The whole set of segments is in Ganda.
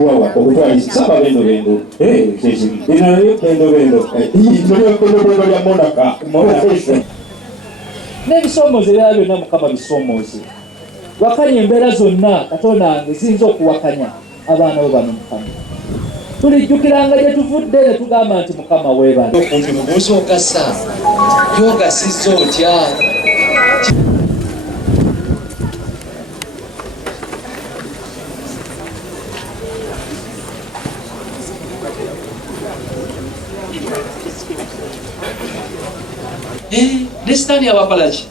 Saba bendo. N'ebisoomoozo era byonna Mukama bisoomooze. Wakanya embeera zonna Katonda ziyinza okuwakanya abaana bo bano Mukama. Tulijjukiranga gye tuvudde ne tugamba nti Mukama weebale. Okumpi mubuuza ogasa yogasizza otya. Nesitaani abakolaki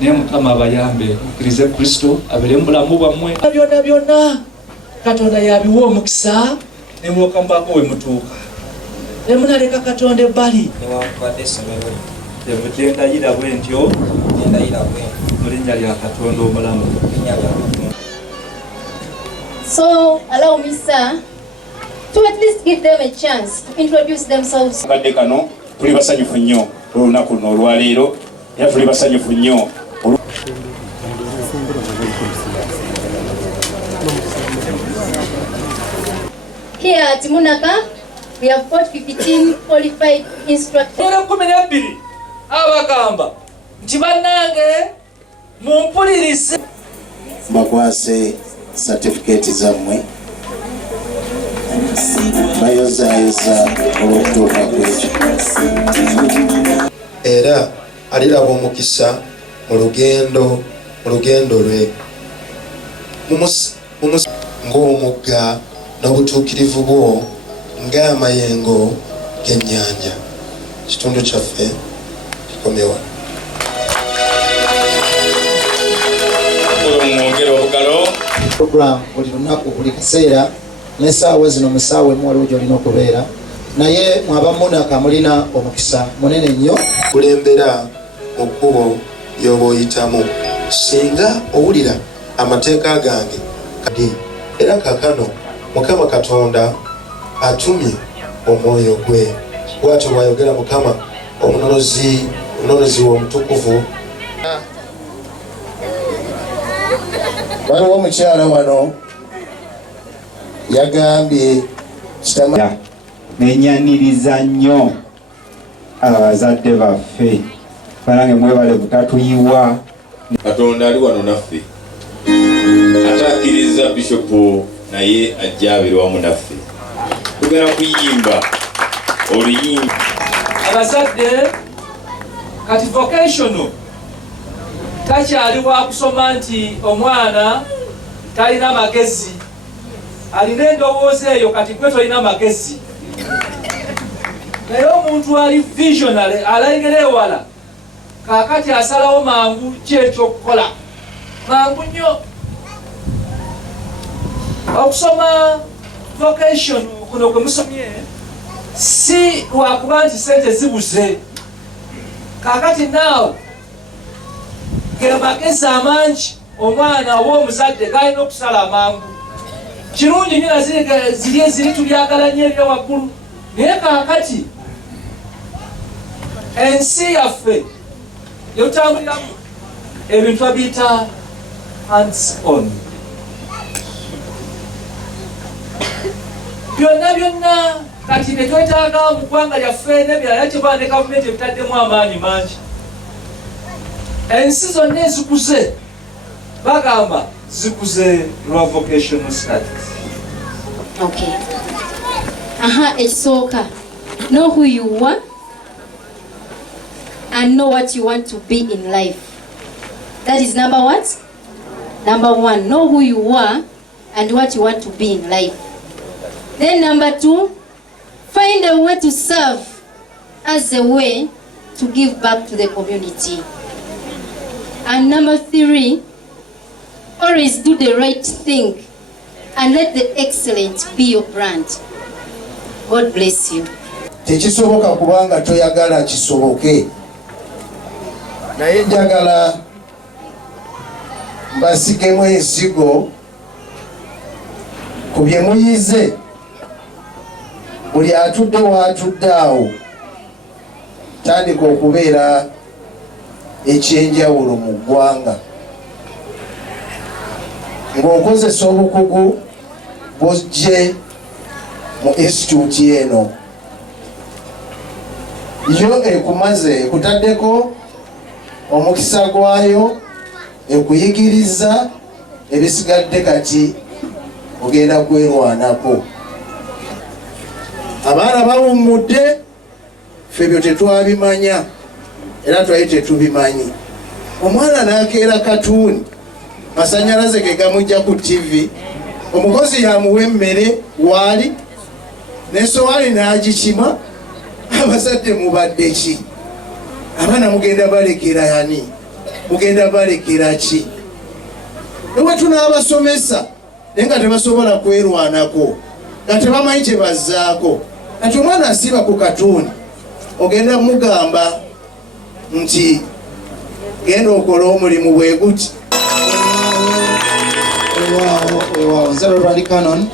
naye Mukama abayambe mukkirize Kristo abeere mu bulamu bwammwe byonna Katonda yabiwa omukisa ne mwokambako we mutuuka ne munaleka Katonda ebbali newankubadde essomero evudde ndayira bwe ntyo mu linnya lya Katonda omulamu. So allow me, sir, to at least give them a chance to introduce themselves. Kadde kano tuli basanyufu nnyo olunaku luno olwaleero era tuli basanyufu nnyo. Here at Munaka, we have got 15 qualified instructors. Abagamba nti bannange mumpulirize bakwase certificate zammwe bayozayoza olw'okutuuka kwekyo era aliraba omukisa mu lugendo lwe ng'omugga n'obutuukirivu bwo ng'amayengo g'ennyanja. Kitundu kyaffe kikomyewa. Program buli lunaku buli kaseera n'essaawa zino musaawa emu waliwo gy'olina okubeera naye mwaba Munaka mulina omukisa munene nnyo kulembera mu kkubo ly'oba oyitamu singa owulira amateeka gange kadi era kaakano Mukama Katonda atumye omwoyo gwe bw'atyo bw'ayogera Mukama omunonozi w'omutukuvu. waliwo omukyala wano yagambye nenyaniriza nnyo abazadde baffe balange mwebale butatuyiwa. Katonda ali wano naffe ate akkiriza bishopu naye ajja abeere wamu naffe tugenda kuyimba oluyimba. Abazadde kati vocational takyali wa kusoma nti omwana talina magezi alina endowooza eyo kati gwe tolina magezi naye omuntu ali visionary alengera ewala kaakati asalawo mangu kyekyokukola mangu nnyo okusoma vocation kuno gwe musomye si lwakuba nti sente zibuze kaakati naawe ge magezi amangi omwana oba omuzadde galina okusala amangu kirungi nyo ziri eziri tubyagala nnyo ebyowaggulu naye kaakati ensi yaffe yotambuliramu ebintu babiyita hands on byonna kati ne twetaaga mu ggwanga lyaffe n'ebirala kyebaa ne gavumenti ebitaddemu amaanyi mangi. Ensi zonna ezikuze bagamba zikuze lwa vocational studies. Okay. Ekisooka, know who you are and know what you want to be in life. That is number what? Number one, know who you are and what you want to be in life. Then number two, find a way to serve as a way to give back to the community. And number three, always do the right thing and let the excellent be your brand. God bless you. Tekisoboka kubanga toyagala kisoboke. Naye njagala mbasigemu ensigo ku bye muyize. Buli atudde waatudde awo tandika okubeera ekyenjawulo mu ggwanga ng'okozesa obukugu bojje mu institute eno yo ekumaze ekutaddeko omukisa gwayo ekuyigiriza ebisigadde kati ogenda kwerwanako. Abaana bawummudde, ffe byo tetwabimanya era twali tetubimanyi. Omwana n'akeera katuuni, masanyalaze ge gamujja ku TV, omukozi yamuwa emmere waali n'esowaani n'agikima. Abazadde mubadde ki? Abaana mugenda balekera yani? Mugenda balekera ki? Ewe tunaabasomesa naye nga tebasobola kwerwanako, nga tebamanyi kye bazzaako. Kati omwana asiba ku katuuni, ogenda mugamba nti genda okola omulimu bwe guti. Wow, Zero Rally Cannon.